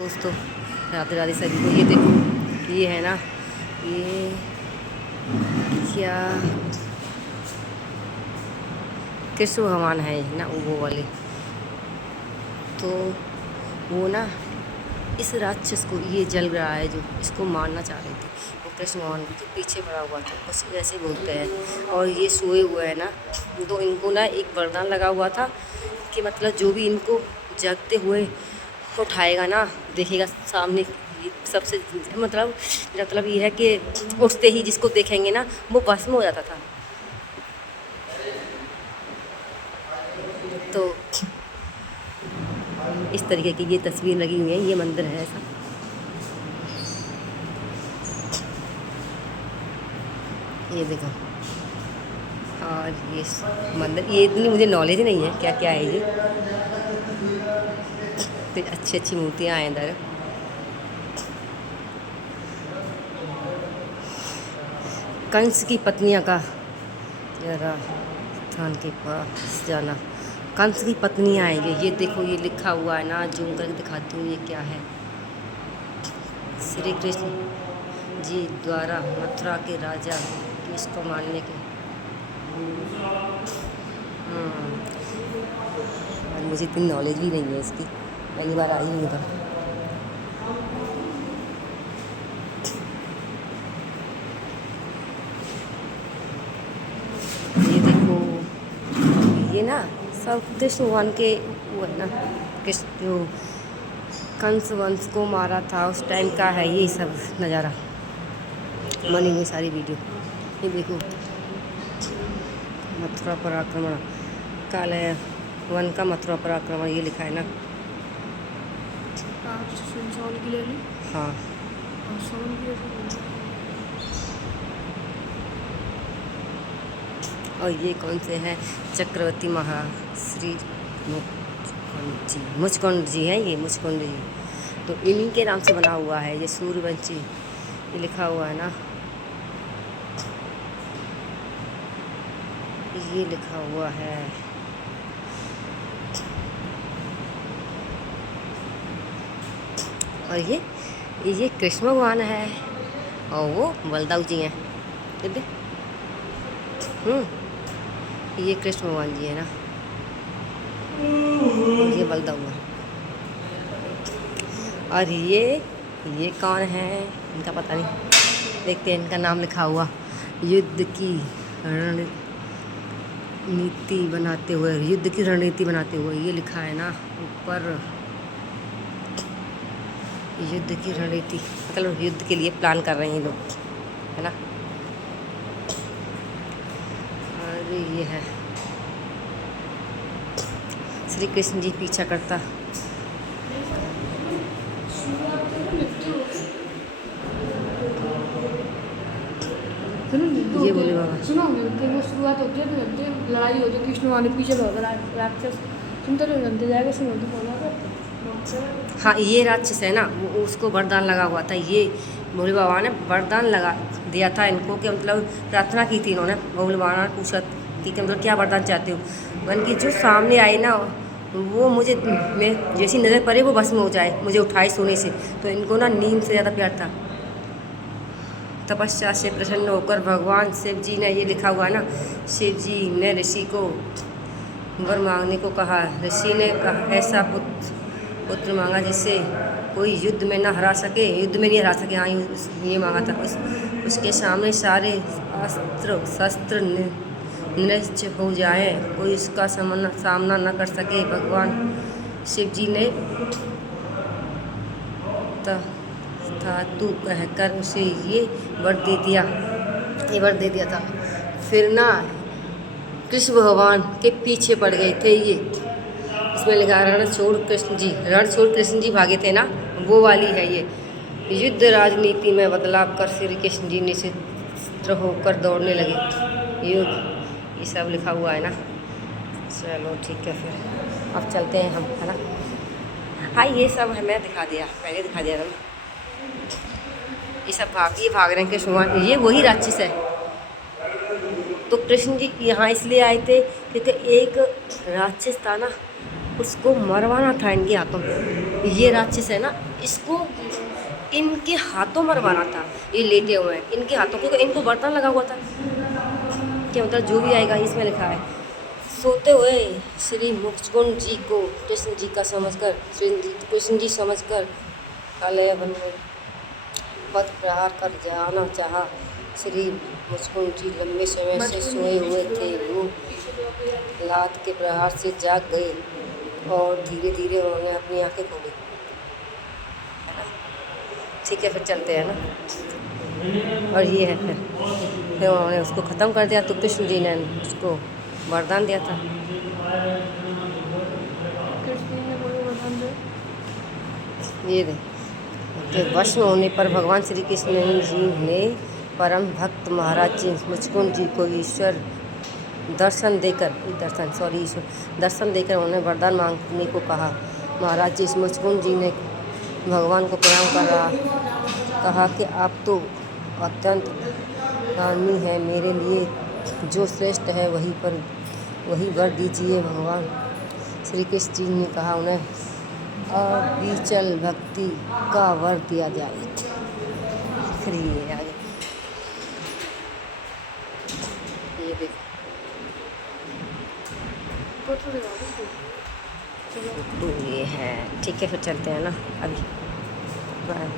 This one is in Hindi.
दोस्तों राधे राधे सभी को। ये देखो ये है ना, ये क्या कृष्ण भगवान है ना, वो वाले। तो वो ना इस राक्षस को, ये जल रहा है जो, इसको मारना चाह रहे थे। वो कृष्ण भगवान के पीछे पड़ा हुआ था, बस वैसे बोलते हैं। और ये सोए हुए हैं ना, तो इनको ना एक वरदान लगा हुआ था कि मतलब जो भी इनको जगते हुए उठाएगा ना, देखेगा सामने, सबसे मतलब ये है कि उठते ही जिसको देखेंगे ना वो भस्म हो जाता था। तो इस तरीके की ये तस्वीर लगी हुई है, ये मंदिर है ऐसा। ये देखो, और ये मंदिर, ये इतनी मुझे नॉलेज नहीं है क्या क्या है ये। तो अच्छी अच्छी मूर्तियाँ हैं इधर। कंस की पत्नियाँ का जरा थान के पास जाना। कंस की पत्नियाँ हैं ये देखो, ये लिखा हुआ है ना, जूम करके दिखाती हूँ ये क्या है। श्री कृष्ण जी द्वारा मथुरा के राजा इसको मानने के। और मुझे इतनी नॉलेज भी नहीं है इसकी, पहली बार आई हूँ उधर। ये देखो, ये ना सब कृष्ण भगवान के वो है ना, कृष्ण जो कंस वंश को मारा था उस टाइम का है ये सब नज़ारा बनी हुई सारी वीडियो। ये देखो, मथुरा पर आक्रमण, काले वन का मथुरा पर आक्रमण, ये लिखा है ना। हाँ, और ये कौन से हैं, चक्रवर्ती महाश्री मुचकुंद जी हैं, ये मुचकुंद जी। तो इन्हीं के नाम से बना हुआ है ये सूर्यवंशी, ये लिखा हुआ है ना, ये लिखा हुआ है। और ये कृष्ण भगवान है और वो बलदाऊ जी हैं। ये कृष्ण भगवान जी है ना, और ये बलदाऊ है। और ये कौन है, इनका पता नहीं, देखते हैं इनका नाम लिखा हुआ। युद्ध की रणनीति बनाते हुए, युद्ध की रणनीति बनाते हुए, ये लिखा है ना ऊपर। युद्ध की रणनीति मतलब युद्ध के लिए प्लान कर रहे हैं लोग, है ना। और ये है श्री कृष्ण जी पीछा करता। ये बोले बाबा, सुनो, वो शुरुआत होती है तो जानते लड़ाई होती है, कृष्ण वाले पीछे राक्षस, सुनते नहीं जानते जाएगा, सुनो तो हाँ ये राक्षस है ना, वो उसको वरदान लगा हुआ था। ये भोले बाबा ने वरदान लगा दिया था इनको, कि मतलब प्रार्थना की थी इन्होंने। भोले बाबा ने पूछा कि मतलब क्या वरदान चाहते हो, मन की जो सामने आई ना वो मुझे, मैं जैसी नज़र पड़े वो भस्म हो जाए, मुझे उठाए सोने से। तो इनको ना नींद से ज़्यादा प्यार था। तपस्या से प्रसन्न होकर भगवान शिव जी ने, ये लिखा हुआ है ना, शिव जी ने ऋषि को वर मांगने को कहा। ऋषि ने ऐसा पुत्र मांगा जिससे कोई युद्ध में ना हरा सके, युद्ध में नहीं हरा सके। हाँ ये मांगा था। उसके सामने सारे अस्त्र शस्त्र निश्चय हो जाए, कोई उसका सामना न कर सके। भगवान शिव जी ने धातु कहकर उसे ये वर दे दिया था। फिर ना कृष्ण भगवान के पीछे पड़ गए थे ये। इसमें लिखा रणछोड़ कृष्ण जी भागे थे ना, वो वाली है ये। युद्ध राजनीति में बदलाव कर श्री कृष्ण जी निश्चित होकर दौड़ने लगे। युद्ध, ये सब लिखा हुआ है ना। चलो ठीक है, फिर अब चलते हैं हम, है ना। हाँ ये सब है, मैं दिखा दिया, पहले दिखा दिया था। ये सब भाग रहे हैं कृष्ण भगवान, ये वही राक्षस है। तो कृष्ण जी यहाँ इसलिए आए थे क्योंकि एक राक्षस था ना, उसको मरवाना था इनके हाथों में। ये राक्षस है ना, इसको इनके हाथों मरवाना था। ये लेटे हुए हैं इनके हाथों, क्योंकि इनको बर्तन लगा हुआ था। क्या मतलब जो भी आएगा इसमें लिखा है, सोते हुए श्री मुचकुंद जी को कृष्ण जी का समझकर, कृष्ण जी समझकर काले वन में पद प्रहार कर जाना चाहा। श्री मुचकुंद जी लंबे समय से सोए हुए थे। वो लात के प्रहार से जाग गए और धीरे धीरे उन्होंने अपनी आंखें खोली। ठीक है, फिर चलते हैं ना। और ये है फिर उन्होंने उसको ख़त्म कर दिया। तो कृष्ण जी ने उसको वरदान दिया था। कृष्ण जी ने कोई वरदान दिया? ये दे के वश में होने पर भगवान श्री कृष्ण जी ने परम भक्त महाराज जी मुचकुंद जी को ईश्वर दर्शन देकर उन्हें वरदान मांगने को कहा। महाराज जी मुचकुंद जी ने भगवान को प्रणाम कहा कि आप तो अत्यंत दानी है, मेरे लिए जो श्रेष्ठ है वही वर दीजिए। भगवान श्री कृष्ण जी ने कहा उन्हें अविचल भक्ति का वर दिया जाए। फिर ये आगे ये देखो फोटो दिखा दो। चलो तो ये है। ठीक है, फिर चलते हैं ना अभी। बाय।